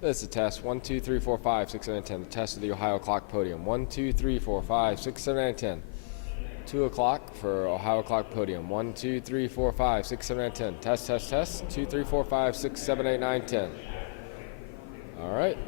This is test 1, 2, 3, 4, 5, 6, 7, 10. The test of the Ohio Clock Podium. 1, 2, 3, 4, 5, 6, 7, 8, 10. 2 o'clock for Ohio Clock Podium. 1, 2, 3, 4, 5, 6, 7, 8, 10. Test, test, test. 2, 3, 4, 5, 6, 7, 8, 9, 10. All right.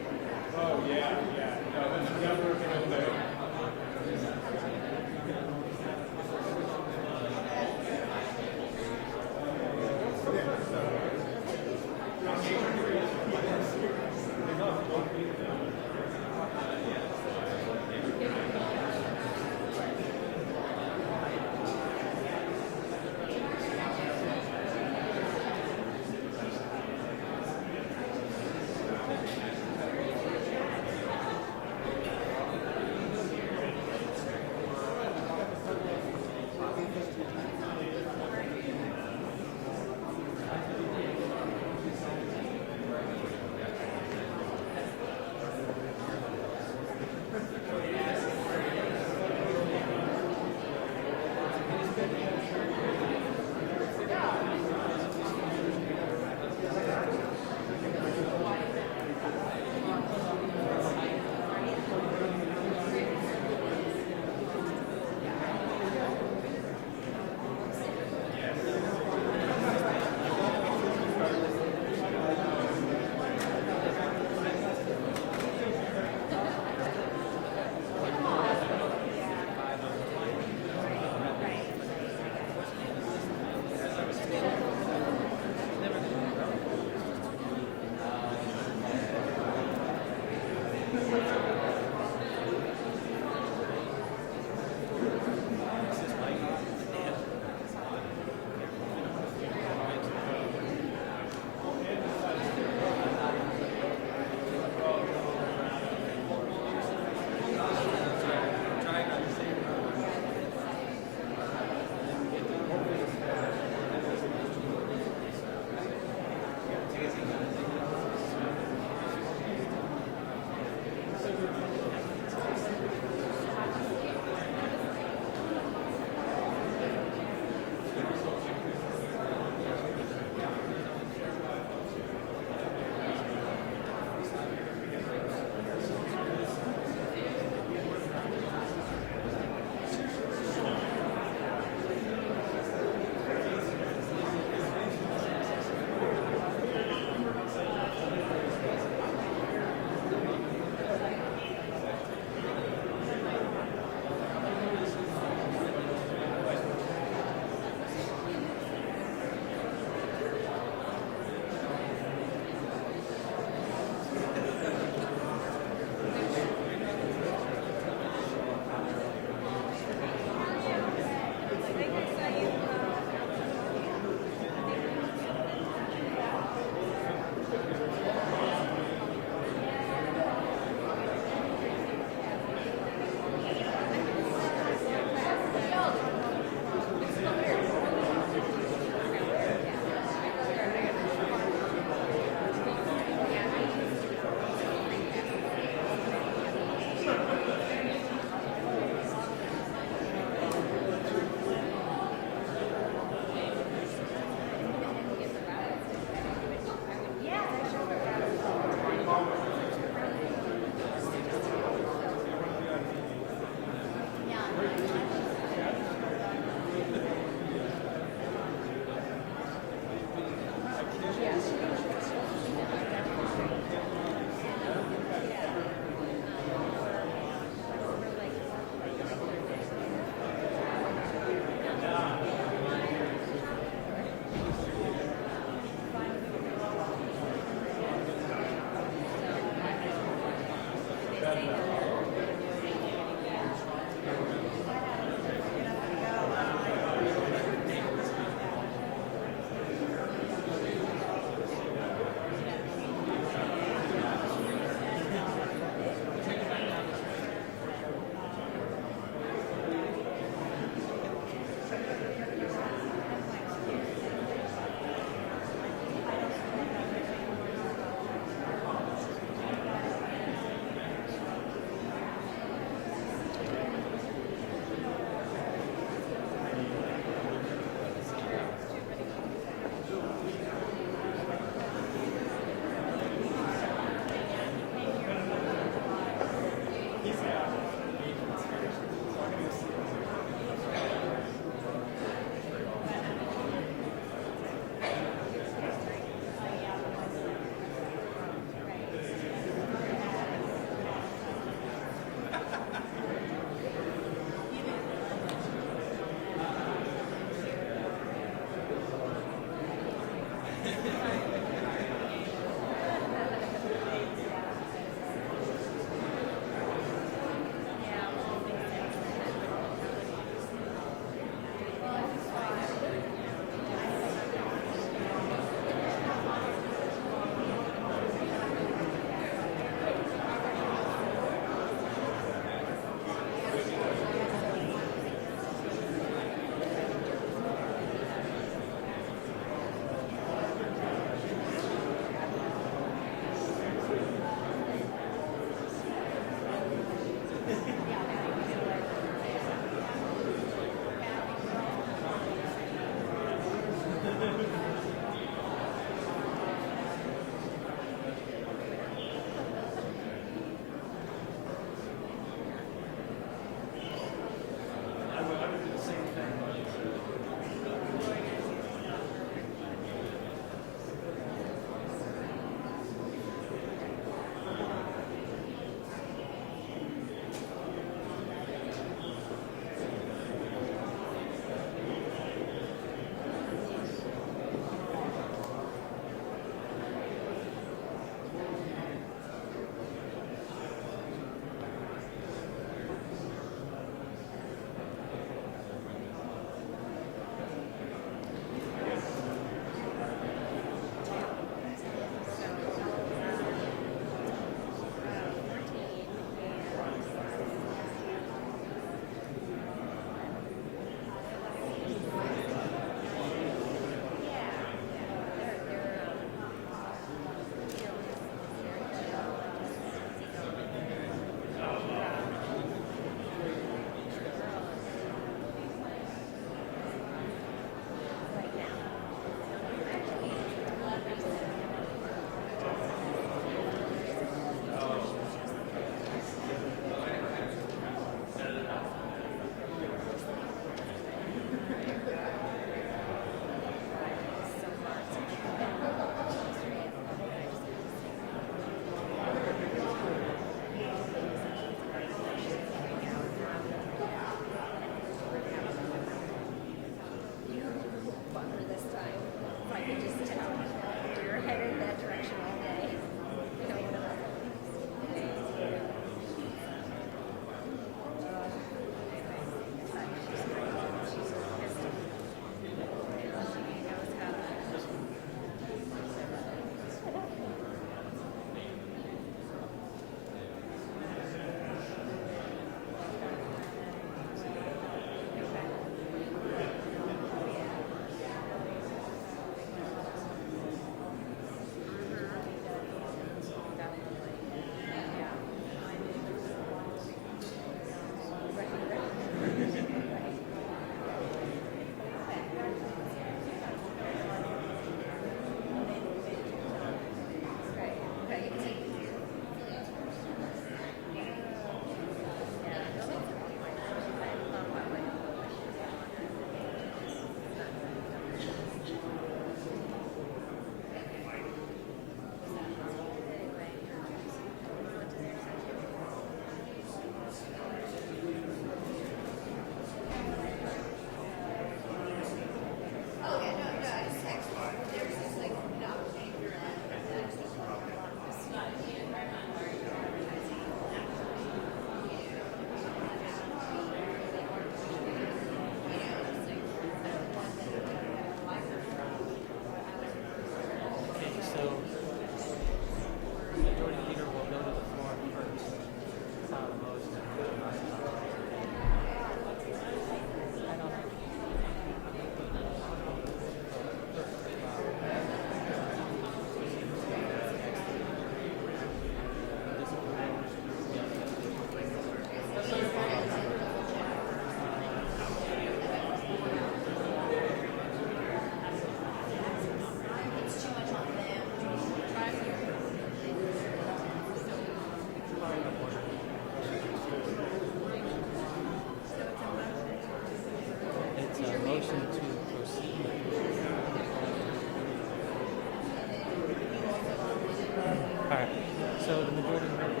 So the majority of American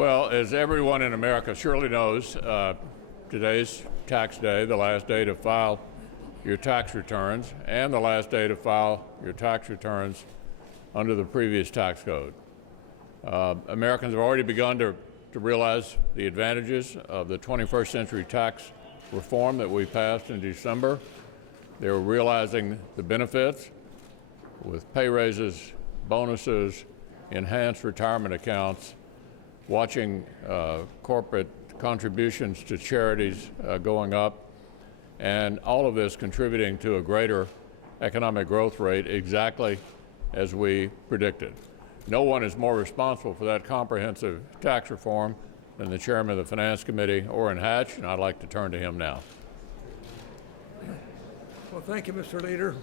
Well, as everyone in America surely knows, today's tax day, the last day to file your tax returns, and the last day to file your tax returns under the previous tax code. Americans have already begun to realize the advantages of the 21st century tax reform that we passed in December. They're realizing the benefits with pay raises, bonuses, enhanced retirement accounts, watching corporate contributions to charities going up, and all of this contributing to a greater economic growth rate exactly as we predicted. No one is more responsible for that comprehensive tax reform than the chairman of the Finance Committee, Orrin Hatch, and I'd like to turn to him now. Well, thank you, Mr. Leader.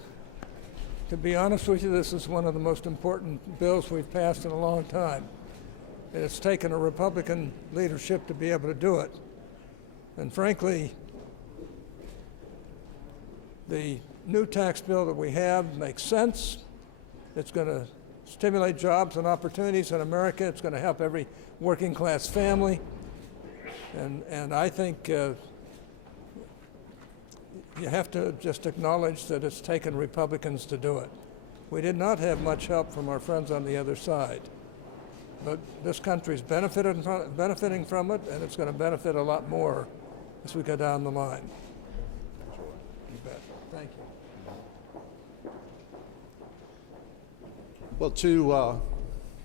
To be honest with you, this is one of the most important bills we've passed in a long time. And it's taken a Republican leadership to be able to do it. And frankly, the new tax bill that we have makes sense. It's going to stimulate jobs and opportunities in America. It's going to help every working class family. And I think you have to just acknowledge that it's taken Republicans to do it. We did not have much help from our friends on the other side. But this country's benefiting from it, and it's going to benefit a lot more as we go down the line. You bet. Thank you. Well, to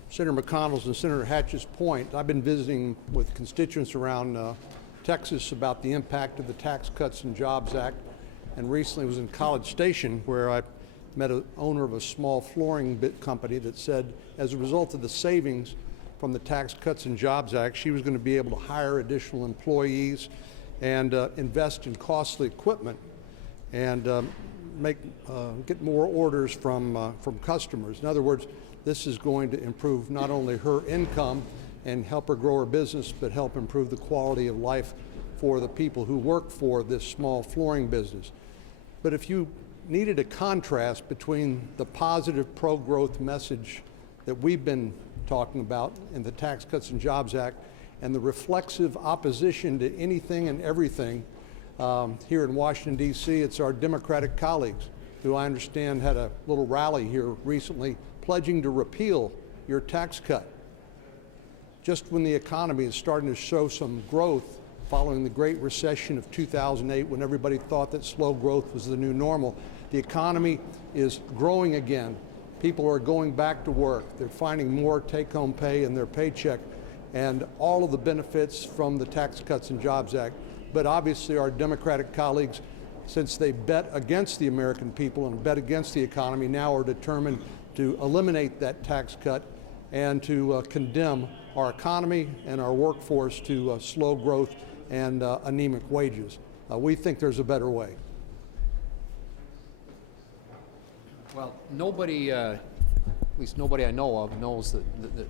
Senator McConnell's and Senator Hatch's point, I've been visiting with constituents around Texas about the impact of the Tax Cuts and Jobs Act, and recently was in College Station where I met an owner of a small flooring company that said as a result of the savings from the Tax Cuts and Jobs Act, she was going to be able to hire additional employees and invest in costly equipment and get more orders from customers. In other words, this is going to improve not only her income and help her grow her business, but help improve the quality of life for the people who work for this small flooring business. But if you needed a contrast between the positive pro-growth message that we've been talking about in the Tax Cuts and Jobs Act and the reflexive opposition to anything and everything here in Washington, D.C., it's our Democratic colleagues who I understand had a little rally here recently pledging to repeal your tax cut. Just when the economy is starting to show some growth following the Great Recession of 2008, when everybody thought that slow growth was the new normal, the economy is growing again. People are going back to work. They're finding more take-home pay in their paycheck and all of the benefits from the Tax Cuts and Jobs Act. But obviously our Democratic colleagues, since they bet against the American people and bet against the economy, now are determined to eliminate that tax cut and to condemn our economy and our workforce to slow growth and anemic wages. We think there's a better way. Well, nobody, at least nobody I know of, knows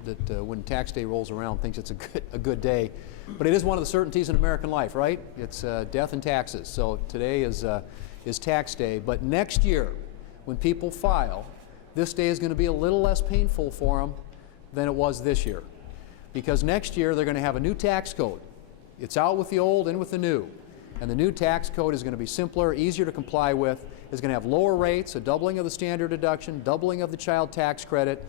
that when tax day rolls around thinks it's a good day. But it is one of the certainties in American life, right? It's death and taxes. So today is tax day. But next year, when people file, this day is going to be a little less painful for them than it was this year. Because next year they're going to have a new tax code. It's out with the old and with the new. And the new tax code is going to be simpler, easier to comply with. It's going to have lower rates, a doubling of the standard deduction, doubling of the child tax credit,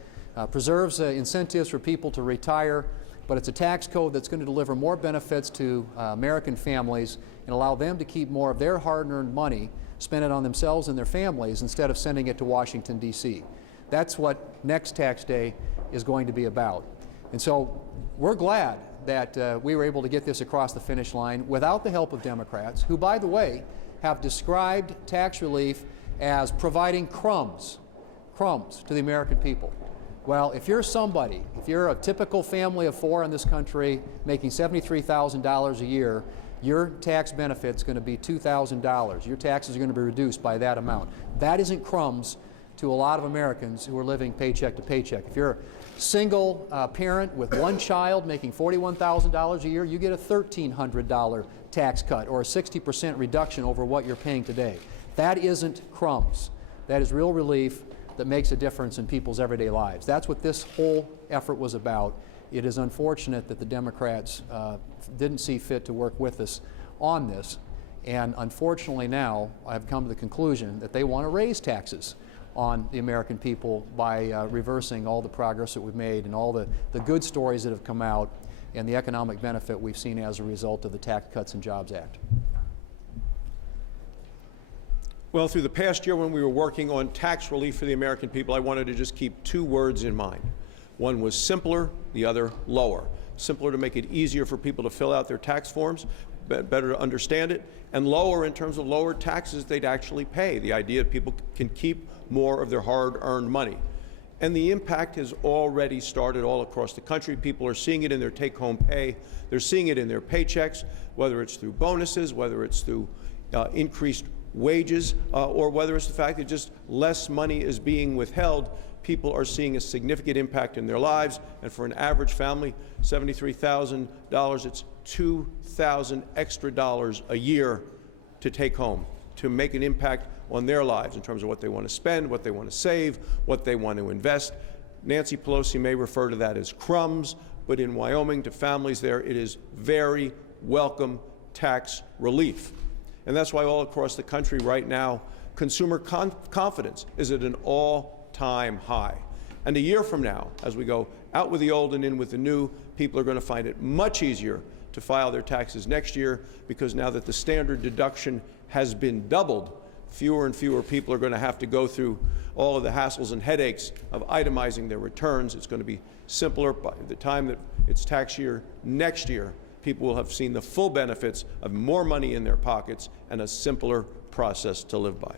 preserves incentives for people to retire. But it's a tax code that's going to deliver more benefits to American families and allow them to keep more of their hard-earned money, spend it on themselves and their families instead of sending it to Washington, D.C. That's what next tax day is going to be about. And so we're glad that we were able to get this across the finish line without the help of Democrats, who, by the way, have described tax relief as providing crumbs to the American people. Well, if you're somebody, if you're a typical family of four in this country making $73,000 a year, your tax benefit's going to be $2,000. Your taxes are going to be reduced by that amount. That isn't crumbs to a lot of Americans who are living paycheck to paycheck. If you're a single parent with one child making $41,000 a year, you get a $1,300 tax cut or a 60% reduction over what you're paying today. That isn't crumbs. That is real relief that makes a difference in people's everyday lives. That's what this whole effort was about, It is unfortunate that the Democrats didn't see fit to work with us on this. And unfortunately now, I've come to the conclusion that they want to raise taxes on the American people by reversing all the progress that we've made and all the good stories that have come out and the economic benefit we've seen as a result of the Tax Cuts and Jobs Act. Well, through the past year when we were working on tax relief for the American people, I wanted to just keep two words in mind. One was simpler, the other lower. Simpler to make it easier for people to fill out their tax forms, better to understand it, and lower in terms of lower taxes they'd actually pay. The idea that people can keep more of their hard-earned money. And the impact has already started all across the country. People are seeing it in their take-home pay. They're seeing it in their paychecks, whether it's through bonuses, whether it's through increased wages, or whether it's the fact that just less money is being withheld. People are seeing a significant impact in their lives. And for an average family, $73,000, it's $2,000 extra a year to take home, to make an impact on their lives in terms of what they want to spend, what they want to save, what they want to invest. Nancy Pelosi may refer to that as crumbs, but in Wyoming, to families there, it is very welcome tax relief. And that's why all across the country right now, consumer confidence is at an all-time high. And a year from now, as we go out with the old and in with the new, people are going to find it much easier to file their taxes next year, because now that the standard deduction has been doubled, fewer and fewer people are going to have to go through all of the hassles and headaches of itemizing their returns. It's going to be simpler. By the time that it's tax year next year, people will have seen the full benefits of more money in their pockets and a simpler process to live by.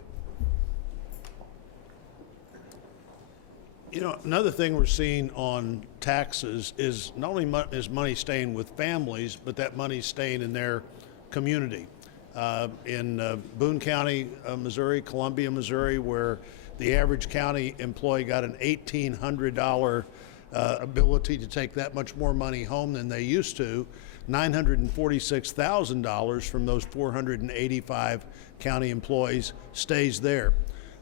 You know, another thing we're seeing on taxes is not only is money staying with families, but that money's staying in their community. In Boone County, Missouri, Columbia, Missouri, where the average county employee got an $1,800 ability to take that much more money home than they used to, $946,000 from those 485 county employees stays there.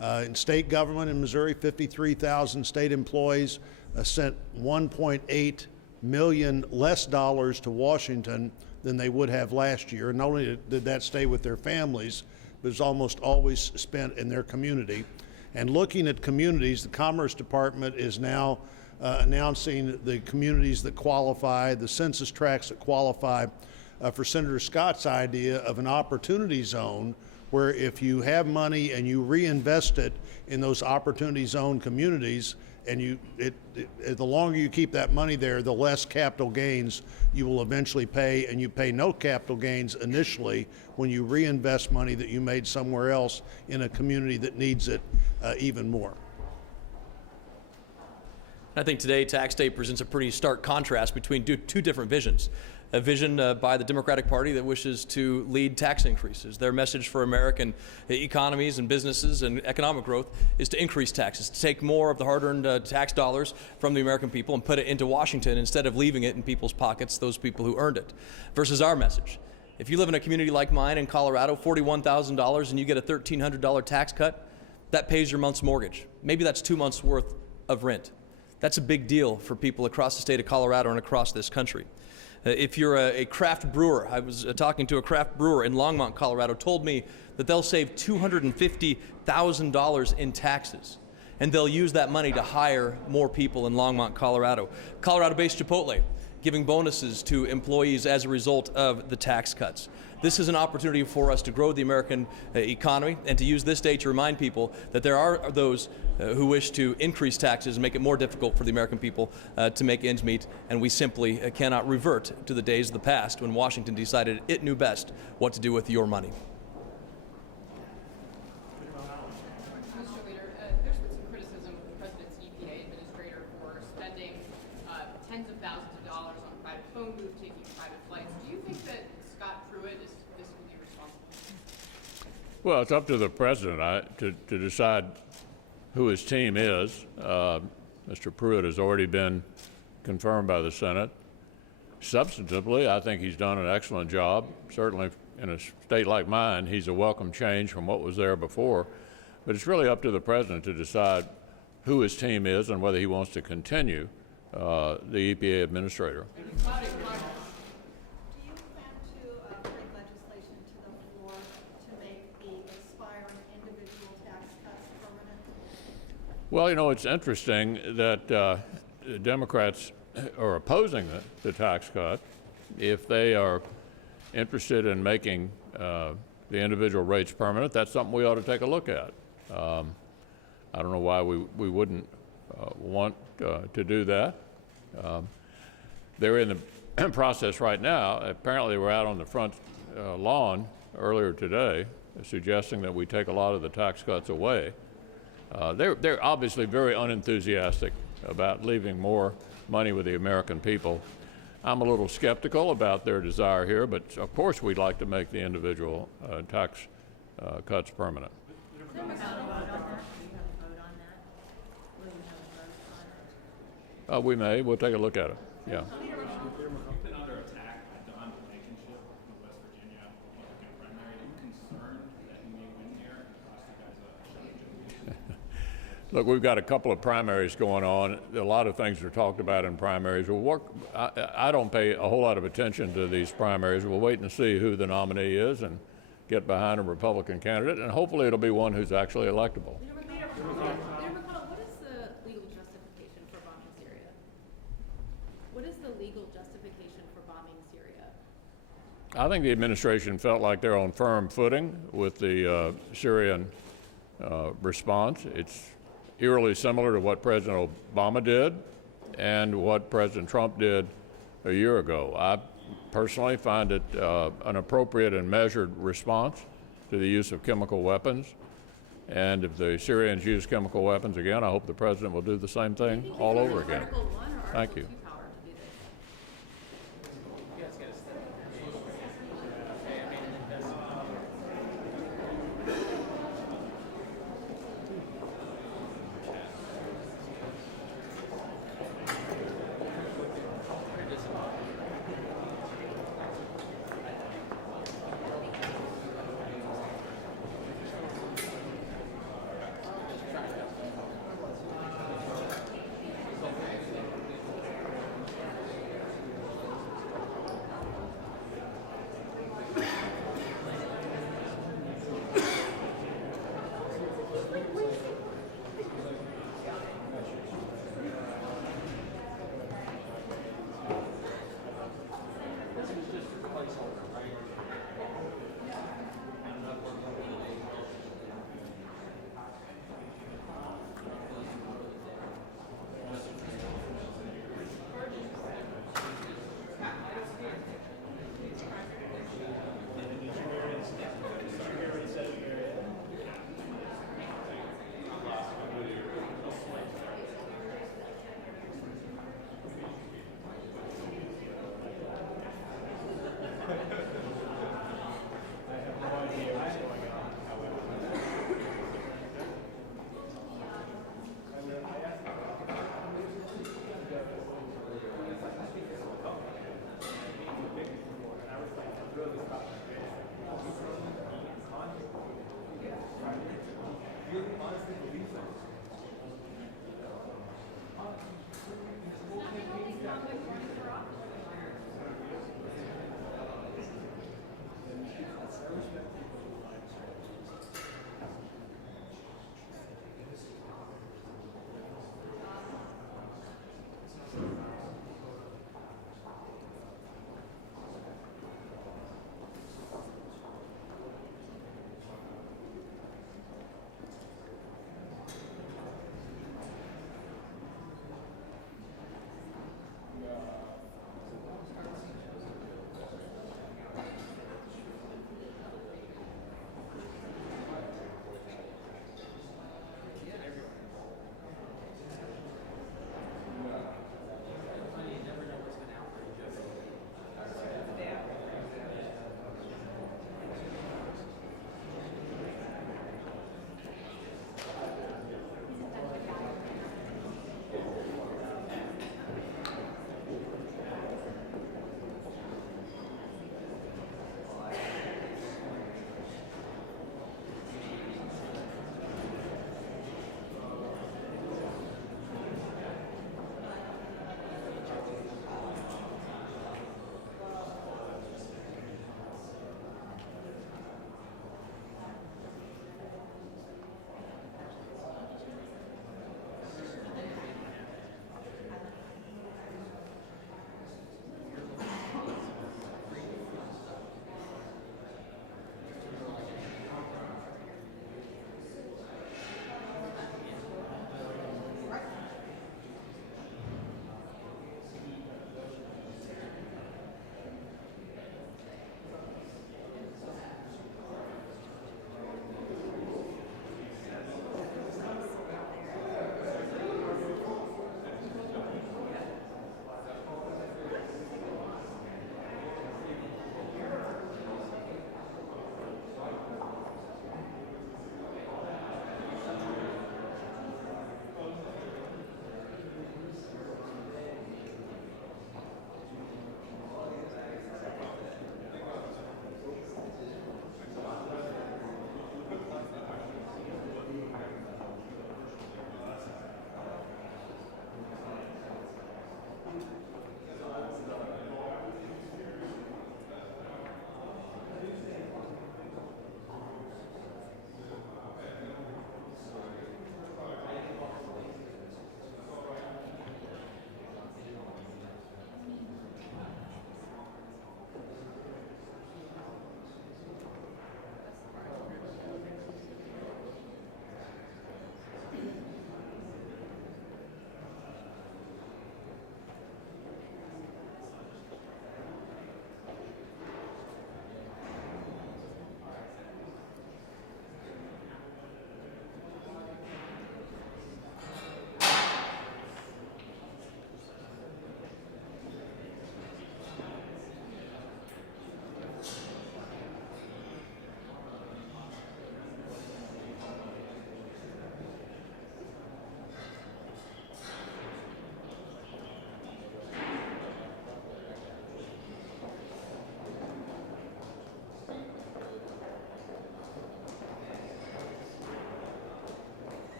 In state government in Missouri, 53,000 state employees sent $1.8 million less dollars to Washington than they would have last year. And not only did that stay with their families, but it's almost always spent in their community. And looking at communities, the Commerce Department is now announcing the communities that qualify, the census tracts that qualify for Senator Scott's idea of an opportunity zone, where if you have money and you reinvest it in those opportunity zone communities, and the longer you keep that money there, the less capital gains you will eventually pay, and you pay no capital gains initially when you reinvest money that you made somewhere else in a community that needs it even more. I think today tax day presents a pretty stark contrast between two different visions. A vision by the Democratic Party that wishes to lead tax increases. Their message for American economies and businesses and economic growth is to increase taxes, to take more of the hard-earned tax dollars from the American people and put it into Washington instead of leaving it in people's pockets, those people who earned it. Versus our message. If you live in a community like mine in Colorado, $41,000, and you get a $1,300 tax cut, that pays your month's mortgage. Maybe that's 2 months' worth of rent. That's a big deal for people across the state of Colorado and across this country. If you're a craft brewer, I was talking to a craft brewer in Longmont, Colorado, told me that they'll save $250,000 in taxes, and they'll use that money to hire more people in Longmont, Colorado. Colorado-based Chipotle giving bonuses to employees as a result of the tax cuts. This is an opportunity for us to grow the American economy and to use this day to remind people that there are those who wish to increase taxes and make it more difficult for the American people to make ends meet, and we simply cannot revert to the days of the past when Washington decided it knew best what to do with your money. Mr. Leader, there's been some criticism of the president's EPA administrator for spending tens of thousands of dollars on private phone booth, taking private flights. Do you think that Scott Pruitt is fiscally responsible? Well, it's up to the president to decide who his team is. Mr. Pruitt has already been confirmed by the Senate. Substantively, I think he's done an excellent job. Certainly in a state like mine, he's a welcome change from what was there before. But it's really up to the president to decide who his team is and whether he wants to continue the EPA administrator. Do you plan to bring legislation to the floor to make the expiring individual tax cuts permanent? Well, you know, it's interesting that the Democrats are opposing the tax cut. If they are interested in making the individual rates permanent, that's something we ought to take a look at. I don't know why we wouldn't want to do that. They're in the process right now. Apparently, we're out on the front lawn earlier today suggesting that we take a lot of the tax cuts away. They're obviously very unenthusiastic about leaving more money with the American people. I'm a little skeptical about their desire here, but of course we'd like to make the individual tax cuts permanent. We may. We'll take a look at it. Yeah. You've been under attack by Don Blankenship in the West Virginia Republican primary. Are you concerned that he may win here and cost you guys a Look, we've got a couple of primaries going on. A lot of things are talked about in primaries. I don't pay a whole lot of attention to these primaries. We'll wait and see who the nominee is and get behind a Republican candidate, and hopefully it'll be one who's actually electable. Leader McConnell, what is the legal justification for bombing Syria? What is the legal justification for bombing Syria? I think the administration felt like they're on firm footing with the Syrian response. It's eerily similar to what President Obama did and what President Trump did a year ago. I personally find it an appropriate and measured response to the use of chemical weapons. And if the Syrians use chemical weapons again, I hope the president will do the same thing all over again. Thank you.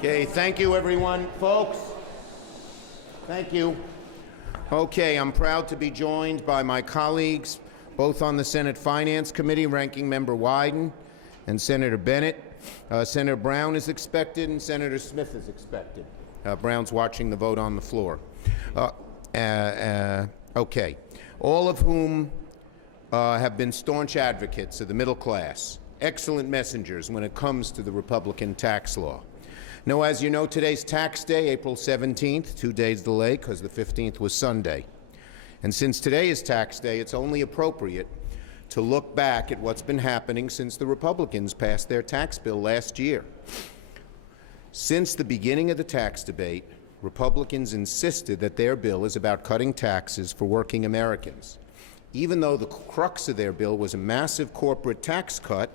Okay, thank you, everyone. Folks, thank you. Okay, I'm proud to be joined by my colleagues, both on the Senate Finance Committee, Ranking Member Wyden and Senator Bennett. Senator Brown is expected and Senator Smith is expected. Brown's watching the vote on the floor. Okay, all of whom have been staunch advocates of the middle class, excellent messengers when it comes to the Republican tax law. Now, as you know, today's tax day, April 17th, 2 days delayed because the 15th was Sunday. And since today is tax day, it's only appropriate to look back at what's been happening since the Republicans passed their tax bill last year. Since the beginning of the tax debate, Republicans insisted that their bill is about cutting taxes for working Americans. Even though the crux of their bill was a massive corporate tax cut,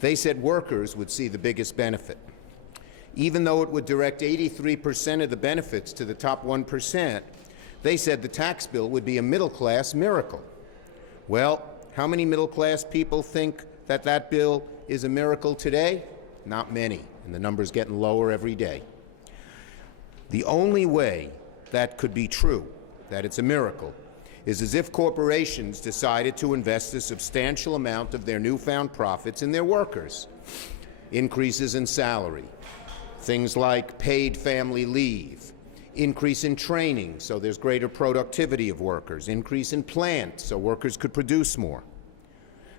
they said workers would see the biggest benefit. Even though it would direct 83% of the benefits to the top 1%, they said the tax bill would be a middle-class miracle. Well, how many middle-class people think that that bill is a miracle today? Not many, and the number's getting lower every day. The only way that could be true, that it's a miracle, is as if corporations decided to invest a substantial amount of their newfound profits in their workers. Increases in salary, things like paid family leave, increase in training so there's greater productivity of workers, increase in plant so workers could produce more.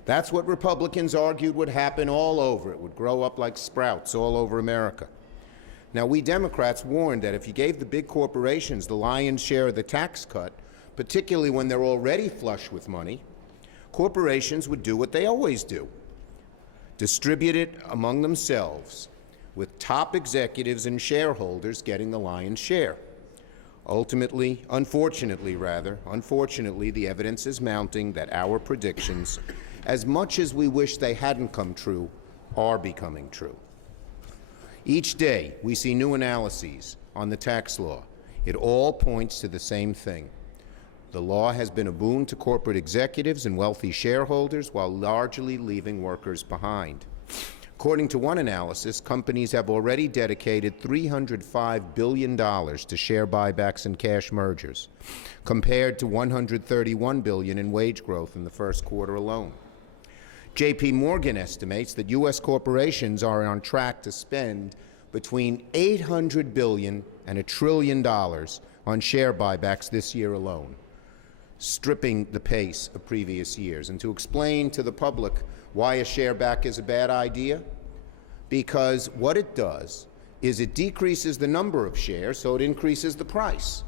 That's what Republicans argued would happen all over. It would grow up like sprouts all over America. Now, we Democrats warned that if you gave the big corporations the lion's share of the tax cut, particularly when they're already flush with money, corporations would do what they always do: distribute it among themselves, with top executives and shareholders getting the lion's share. Ultimately, unfortunately, the evidence is mounting that our predictions, as much as we wish they hadn't come true, are becoming true. Each day, we see new analyses on the tax law. It all points to the same thing. The law has been a boon to corporate executives and wealthy shareholders while largely leaving workers behind. According to one analysis, companies have already dedicated $305 billion to share buybacks and cash mergers, compared to $131 billion in wage growth in the first quarter alone. J.P. Morgan estimates that U.S. corporations are on track to spend between $800 billion and $1 trillion on share buybacks this year alone, stripping the pace of previous years. And to explain to the public why a share back is a bad idea, because what it does is it decreases the number of shares, so it increases the price.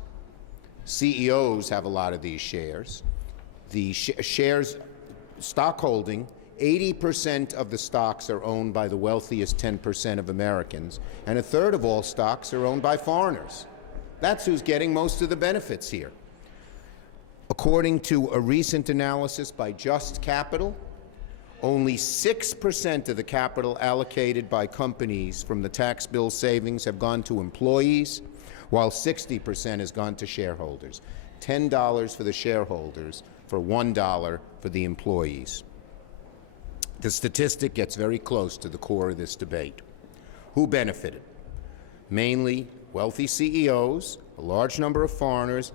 CEOs have a lot of these shares. The shares, stock holding, 80% of the stocks are owned by the wealthiest 10% of Americans, and a third of all stocks are owned by foreigners. That's who's getting most of the benefits here. According to a recent analysis by Just Capital, only 6% of the capital allocated by companies from the tax bill savings have gone to employees, while 60% has gone to shareholders. $10 for the shareholders for $1 for the employees. The statistic gets very close to the core of this debate. Who benefited? Mainly wealthy CEOs, a large number of foreigners,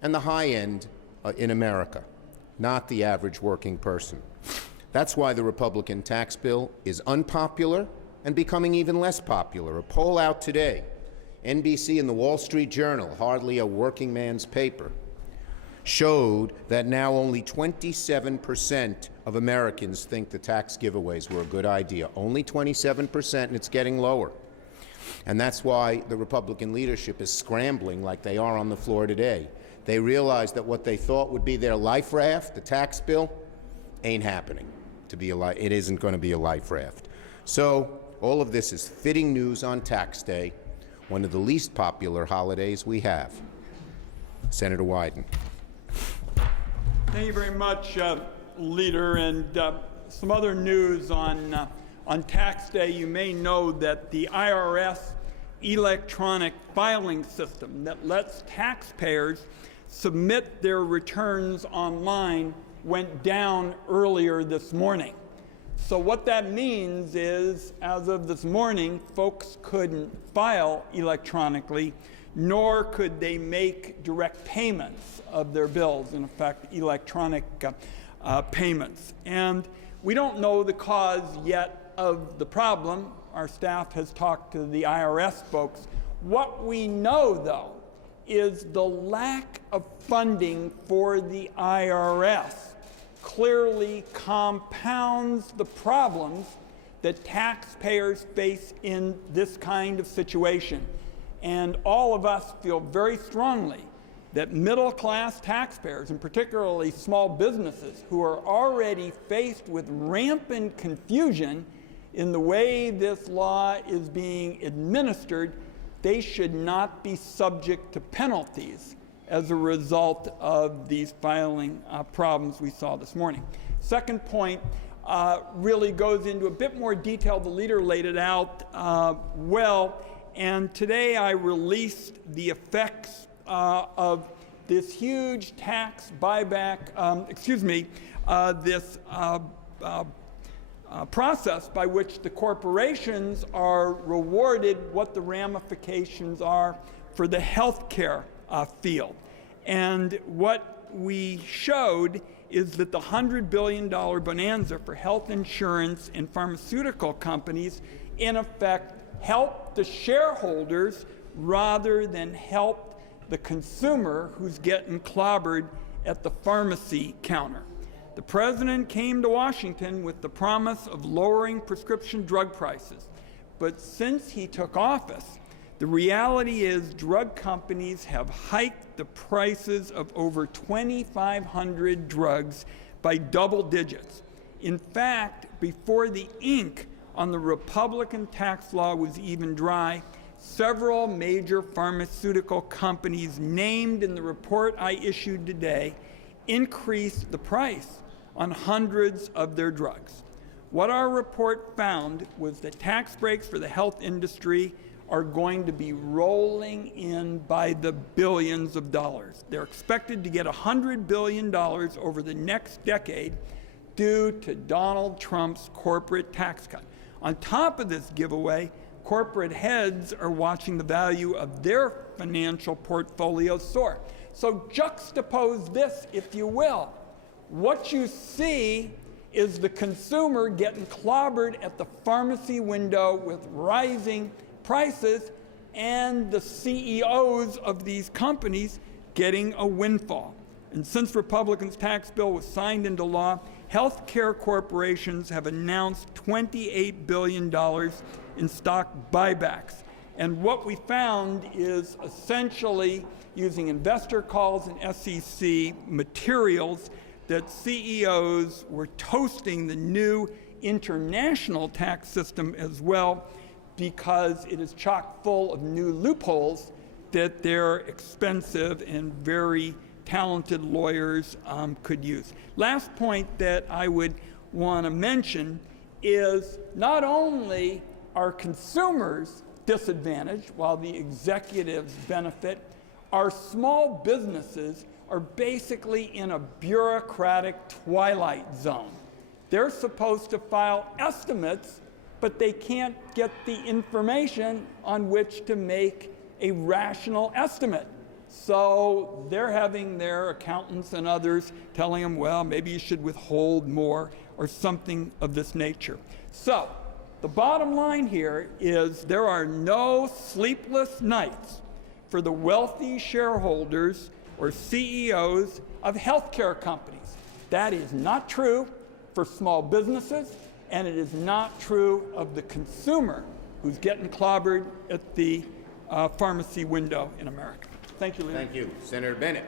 and the high end in America, not the average working person. That's why the Republican tax bill is unpopular and becoming even less popular. A poll out today, NBC and the Wall Street Journal, hardly a working man's paper, showed that now only 27% of Americans think the tax giveaways were a good idea. Only 27%, and it's getting lower. And that's why the Republican leadership is scrambling like they are on the floor today. They realize that what they thought would be their life raft, the tax bill, ain't happening. It isn't going to be a life raft. So all of this is fitting news on tax day, one of the least popular holidays we have. Senator Wyden. Thank you very much, Leader. And some other news on tax day. You may know that the IRS electronic filing system that lets taxpayers submit their returns online went down earlier this morning. So what that means is, as of this morning, folks couldn't file electronically, nor could they make direct payments of their bills, in effect, electronic payments. And we don't know the cause yet of the problem. Our staff has talked to the IRS folks. What we know, though, is the lack of funding for the IRS clearly compounds the problems that taxpayers face in this kind of situation. And all of us feel very strongly that middle-class taxpayers, and particularly small businesses who are already faced with rampant confusion in the way this law is being administered, they should not be subject to penalties as a result of these filing problems we saw this morning. Second point really goes into a bit more detail. The leader laid it out well, and today I released the effects of this huge tax buyback, this process by which the corporations are rewarded, what the ramifications are for the healthcare field. And what we showed is that the $100 billion bonanza for health insurance and pharmaceutical companies, in effect, helped the shareholders rather than helped the consumer who's getting clobbered at the pharmacy counter. The president came to Washington with the promise of lowering prescription drug prices. But since he took office, the reality is drug companies have hiked the prices of over 2,500 drugs by double digits. In fact, before the ink on the Republican tax law was even dry, several major pharmaceutical companies named in the report I issued today increased the price on hundreds of their drugs. What our report found was that tax breaks for the health industry are going to be rolling in by the billions of dollars. They're expected to get $100 billion over the next decade due to Donald Trump's corporate tax cut. On top of this giveaway, corporate heads are watching the value of their financial portfolios soar. So juxtapose this, if you will. What you see is the consumer getting clobbered at the pharmacy window with rising prices, and the CEOs of these companies getting a windfall. And since Republicans' tax bill was signed into law, healthcare corporations have announced $28 billion in stock buybacks. And what we found is essentially using investor calls and SEC materials that CEOs were toasting the new international tax system as well, because it is chock full of new loopholes that their expensive and very talented lawyers could use. Last point that I would want to mention is not only are consumers disadvantaged while the executives benefit, our small businesses are basically in a bureaucratic twilight zone. They're supposed to file estimates, but they can't get the information on which to make a rational estimate. So they're having their accountants and others telling them, well, maybe you should withhold more or something of this nature. So the bottom line here is there are no sleepless nights for the wealthy shareholders or CEOs of healthcare companies. That is not true for small businesses, and it is not true of the consumer who's getting clobbered at the pharmacy window in America. Thank you, Leader. Thank you. Senator Bennett.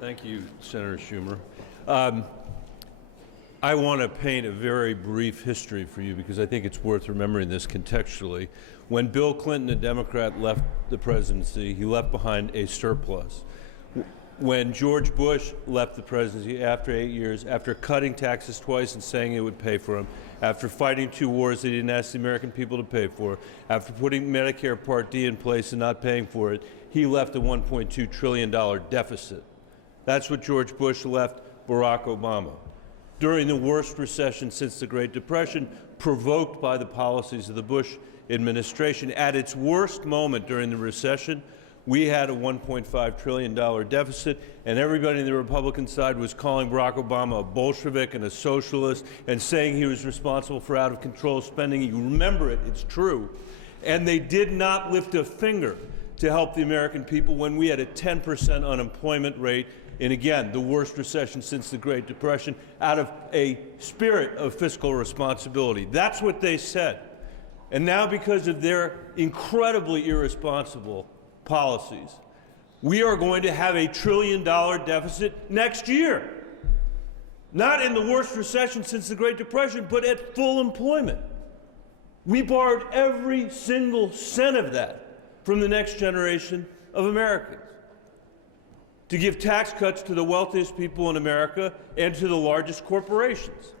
Thank you, Senator Schumer. I want to paint a very brief history for you because I think it's worth remembering this contextually. When Bill Clinton, a Democrat, left the presidency, he left behind a surplus. When George Bush left the presidency after 8 years, after cutting taxes twice and saying it would pay for them, after fighting 2 wars that he didn't ask the American people to pay for, after putting Medicare Part D in place and not paying for it, he left a $1.2 trillion deficit. That's what George Bush left Barack Obama. during the worst recession since the Great Depression, provoked by the policies of the Bush administration. At its worst moment during the recession, we had a $1.5 trillion deficit, and everybody on the Republican side was calling Barack Obama a Bolshevik and a socialist and saying he was responsible for out-of-control spending. You remember it, it's true. And they did not lift a finger to help the American people when we had a 10% unemployment rate in, again, the worst recession since the Great Depression, out of a spirit of fiscal responsibility. That's what they said. And now, because of their incredibly irresponsible policies, we are going to have a $1 trillion deficit next year. Not in the worst recession since the Great Depression, but at full employment. We borrowed every single cent of that from the next generation of Americans to give tax cuts to the wealthiest people in America and to the largest corporations.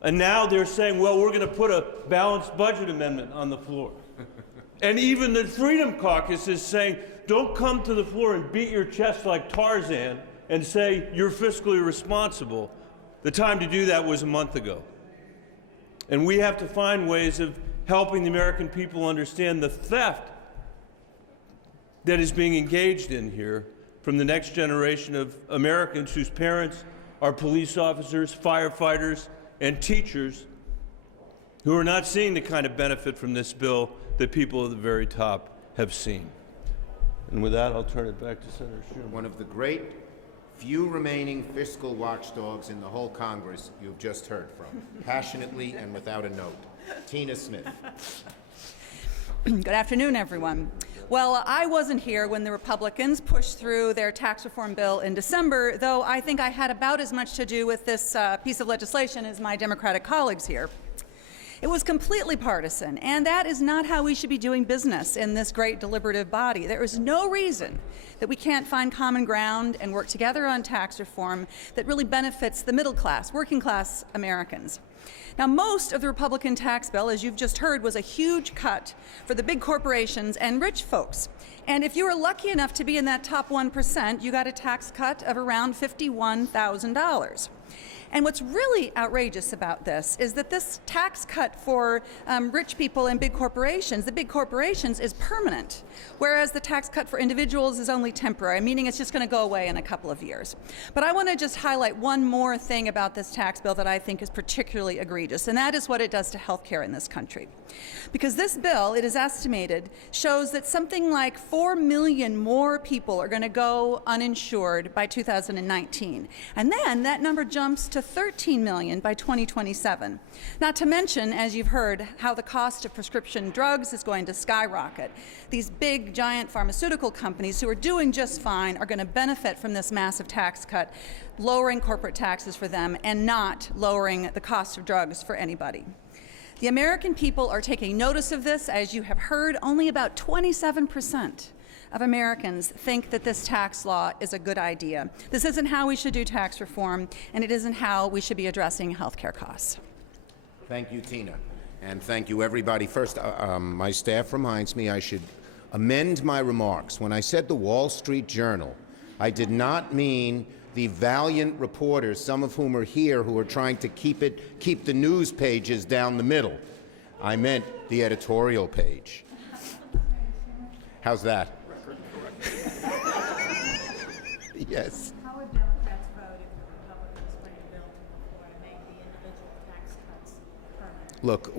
And now they're saying, well, we're going to put a balanced budget amendment on the floor. And even the Freedom Caucus is saying, don't come to the floor and beat your chest like Tarzan and say you're fiscally responsible. The time to do that was a month ago. And we have to find ways of helping the American people understand the theft that is being engaged in here from the next generation of Americans whose parents are police officers, firefighters, and teachers who are not seeing the kind of benefit from this bill that people at the very top have seen. And with that, I'll turn it back to Senator Schumer. One of the great few remaining fiscal watchdogs in the whole Congress you've just heard from, passionately and without a note. Tina Smith. Good afternoon, everyone. Well, I wasn't here when the Republicans pushed through their tax reform bill in December, though I think I had about as much to do with this piece of legislation as my Democratic colleagues here. It was completely partisan, and that is not how we should be doing business in this great deliberative body. There is no reason that we can't find common ground and work together on tax reform that really benefits the middle class, working class Americans. Now, most of the Republican tax bill, as you've just heard, was a huge cut for the big corporations and rich folks. And if you were lucky enough to be in that top 1%, you got a tax cut of around $51,000. And what's really outrageous about this is that this tax cut for rich people and big corporations, the big corporations, is permanent, whereas the tax cut for individuals is only temporary, meaning it's just going to go away in a couple of years. But I want to just highlight one more thing about this tax bill that I think is particularly egregious, and that is what it does to health care in this country. Because this bill, it is estimated, shows that something like 4 million more people are going to go uninsured by 2019. And then that number jumps to 13 million by 2027. Not to mention, as you've heard, how the cost of prescription drugs is going to skyrocket. These big, giant pharmaceutical companies who are doing just fine are going to benefit from this massive tax cut, lowering corporate taxes for them and not lowering the cost of drugs for anybody. The American people are taking notice of this. As you have heard, only about 27% of Americans think that this tax law is a good idea. This isn't how we should do tax reform, and it isn't how we should be addressing health care costs. Thank you, Tina. And thank you, everybody. First, my staff reminds me I should amend my remarks. When I said the Wall Street Journal, I did not mean the valiant reporters, some of whom are here, who are trying to keep the news pages down the middle. I meant the editorial page. How's that? Yes. How would Democrats vote if the Republicans put a bill to the floor to make the individual tax cuts permanent? Look,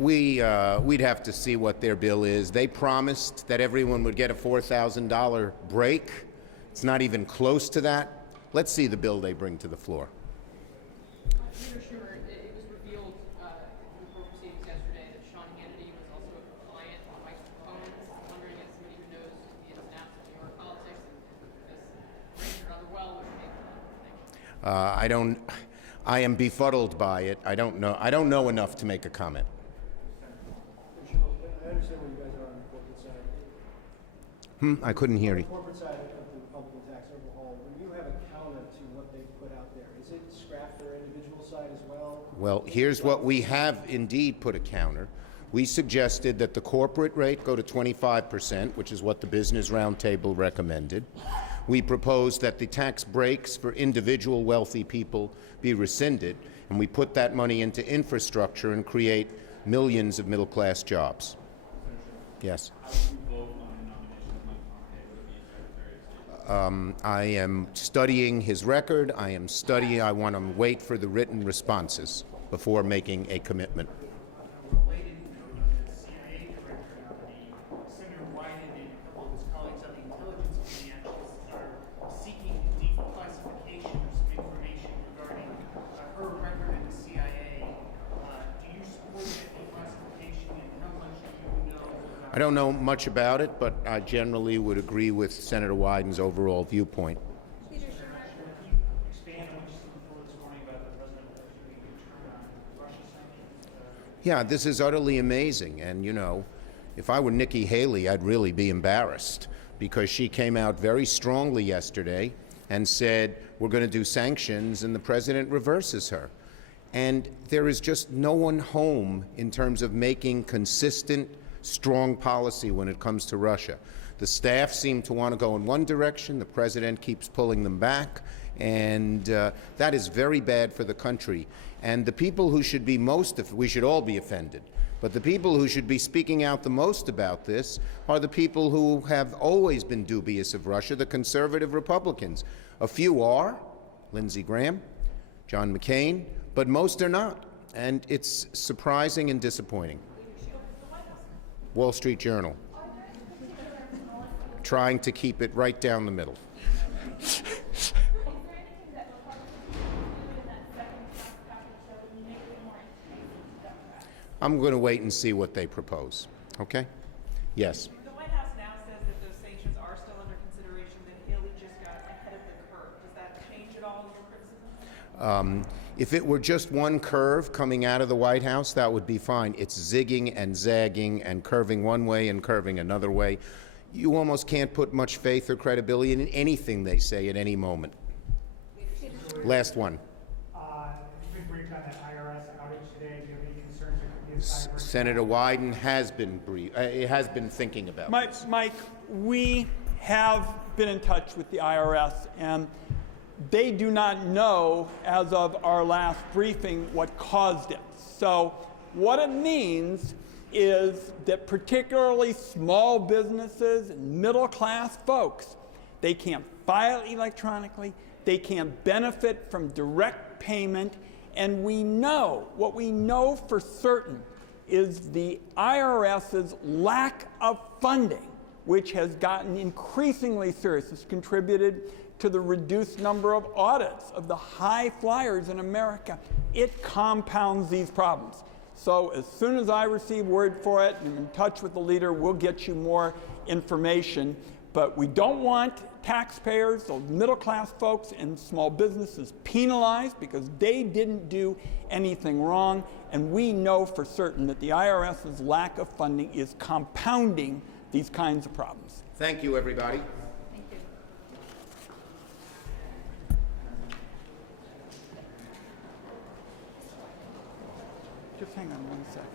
we'd have to see what their bill is. They promised that everyone would get a $4,000 break. It's not even close to that. Let's see the bill they bring to the floor. Senator Schumer, it was revealed in the court proceedings yesterday that Sean Hannity was also a client of Mike's opponents. I'm wondering, as somebody who knows the ins and outs of New York politics and this race rather well, what you think of that? I am befuddled by it. I don't know enough to make a comment. I understand where you guys are on the corporate side. I couldn't hear you. On the corporate side of the Republican tax overhaul, when you have a counter to what they've put out there, is it scrapped their individual side as well? Well, here's what we have indeed put a counter. We suggested that the corporate rate go to 25%, which is what the Business Roundtable recommended. We proposed that the tax breaks for individual wealthy people be rescinded, And we put that money into infrastructure and create millions of middle-class jobs. Yes. I am studying his record. I want to wait for the written responses before making a commitment. Related to the CIA director nominee, Senator Wyden and a couple of his colleagues on the Intelligence Committee are seeking declassification of some information regarding her record in the CIA. Do you support that declassification, and how much do you know about I don't know much about it, but I generally would agree with Senator Wyden's overall viewpoint. Yeah, this is utterly amazing. And, you know, if I were Nikki Haley, I'd really be embarrassed, because she came out very strongly yesterday and said, we're going to do sanctions, and the president reverses her. And there is just no one home in terms of making consistent, strong policy when it comes to Russia. The staff seem to want to go in one direction. The president keeps pulling them back. And that is very bad for the country. And the people who should be we should all be offended, but the people who should be speaking out the most about this are the people who have always been dubious of Russia, the conservative Republicans. A few are, Lindsey Graham, John McCain, but most are not. And it's surprising and disappointing. Wall Street Journal, trying to keep it right down the middle. I'm going to wait and see what they propose. Okay? Yes. The White House now says that those sanctions are still under consideration, that Haley just got ahead of the curve. Does that change at all your criticism? If it were just one curve coming out of the White House, that would be fine. It's zigging and zagging and curving one way and curving another way. You almost can't put much faith or credibility in anything they say at any moment. Last one. You've been briefed on that IRS outage today. Do you have any concerns there could be a cyber? Senator Wyden has been thinking about this. Mike, we have been in touch with the IRS, and they do not know, as of our last briefing, what caused it. So what it means is that particularly small businesses and middle-class folks, they can't file electronically, they can't benefit from direct payment, and what we know for certain is the IRS's lack of funding, which has gotten increasingly serious. It's contributed to the reduced number of audits of the high flyers in America. It compounds these problems. So as soon as I receive word for it and I'm in touch with the leader, we'll get you more information. But we don't want taxpayers, those middle-class folks and small businesses penalized because they didn't do anything wrong. And we know for certain that the IRS's lack of funding is compounding these kinds of problems. Thank you, everybody. Thank you. Just hang on one second.